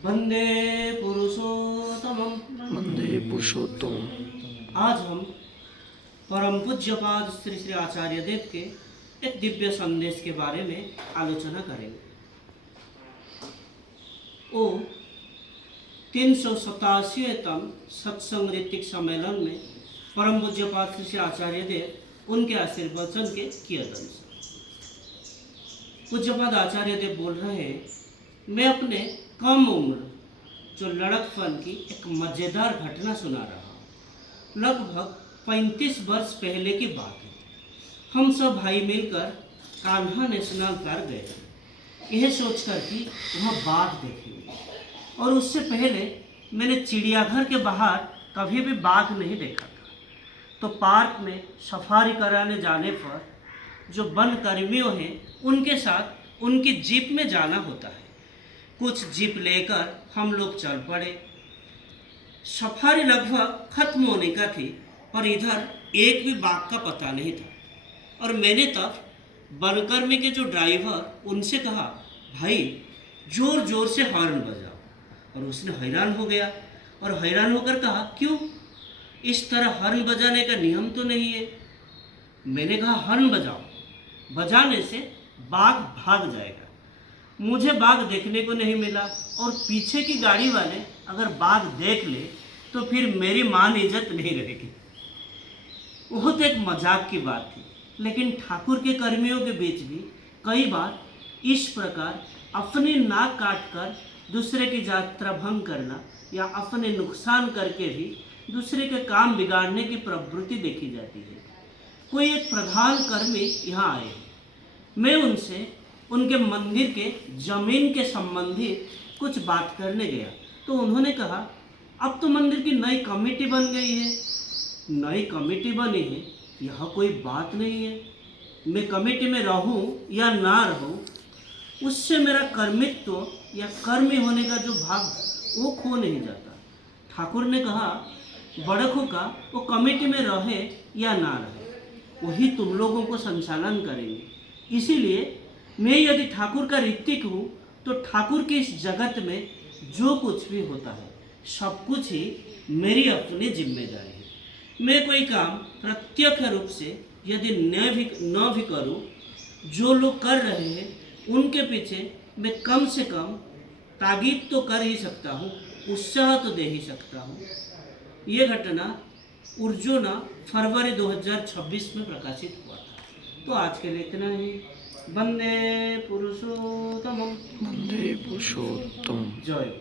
वंदे पुरुषोत्तम। वंदे पुरुषोत्तम। आज हम परम पूज्यपाद श्री श्री आचार्य देव के एक दिव्य संदेश के बारे में आलोचना करेंगे। वो 387वें सत्संग ऋतिक सम्मेलन में परम पूज्यपाद श्री श्री आचार्य देव उनके आशीर्वचन के कीर्तन से पूज्यपाद आचार्य देव बोल रहे हैं, मैं अपने कम उम्र जो लड़कपन की एक मज़ेदार घटना सुना रहा हूँ। लगभग 35 वर्ष पहले की बात है। हम सब भाई मिलकर कान्हा नेशनल पार्क गए थे, यह सोचकर कि वहाँ बाघ देखेंगे। और उससे पहले मैंने चिड़ियाघर के बाहर कभी भी बाघ नहीं देखा था। तो पार्क में सफारी कराने जाने पर जो वन कर्मियों हैं उनके साथ उनकी जीप में जाना होता है। कुछ जीप लेकर हम लोग चल पड़े। सफारी लगभग खत्म होने का थी, पर इधर एक भी बाघ का पता नहीं था। और मैंने तब वनकर्मी के जो ड्राइवर उनसे कहा, भाई जोर जोर से हॉर्न बजाओ। और उसने हैरान हो गया और हैरान होकर कहा, क्यों, इस तरह हॉर्न बजाने का नियम तो नहीं है। मैंने कहा, हॉर्न बजाओ, बजाने से बाघ भाग जाएगा। मुझे बाघ देखने को नहीं मिला और पीछे की गाड़ी वाले अगर बाघ देख ले तो फिर मेरी मान इज्जत नहीं रहेगी। वो तो एक मजाक की बात थी, लेकिन ठाकुर के कर्मियों के बीच भी कई बार इस प्रकार अपनी नाक काट कर दूसरे की यात्रा भंग करना या अपने नुकसान करके भी दूसरे के काम बिगाड़ने की प्रवृत्ति देखी जाती है। कोई एक प्रधान कर्मी यहाँ आए। मैं उनसे उनके मंदिर के जमीन के संबंधित कुछ बात करने गया तो उन्होंने कहा, अब तो मंदिर की नई कमेटी बन गई है। नई कमेटी बनी है, यह कोई बात नहीं है। मैं कमेटी में रहूं या ना रहूं, उससे मेरा कर्मित्व या कर्मी होने का जो भाव वो खो नहीं जाता। ठाकुर ने कहा, बड़कों का वो कमेटी में रहे या ना रहे, वही तुम लोगों को संचालन करेंगे। इसीलिए मैं यदि ठाकुर का ऋतिक हूँ तो ठाकुर के इस जगत में जो कुछ भी होता है सब कुछ ही मेरी अपनी जिम्मेदारी है। मैं कोई काम प्रत्यक्ष रूप से यदि न भी करूँ, जो लोग कर रहे हैं उनके पीछे मैं कम से कम ताकीद तो कर ही सकता हूँ, उत्साह तो दे ही सकता हूँ। ये घटना उर्जोना फरवरी 2026 में प्रकाशित हुआ था। तो आज के लिए इतना ही। वंदे पुरुषोत्तम। वंदे पुरुषोत्तम। जय।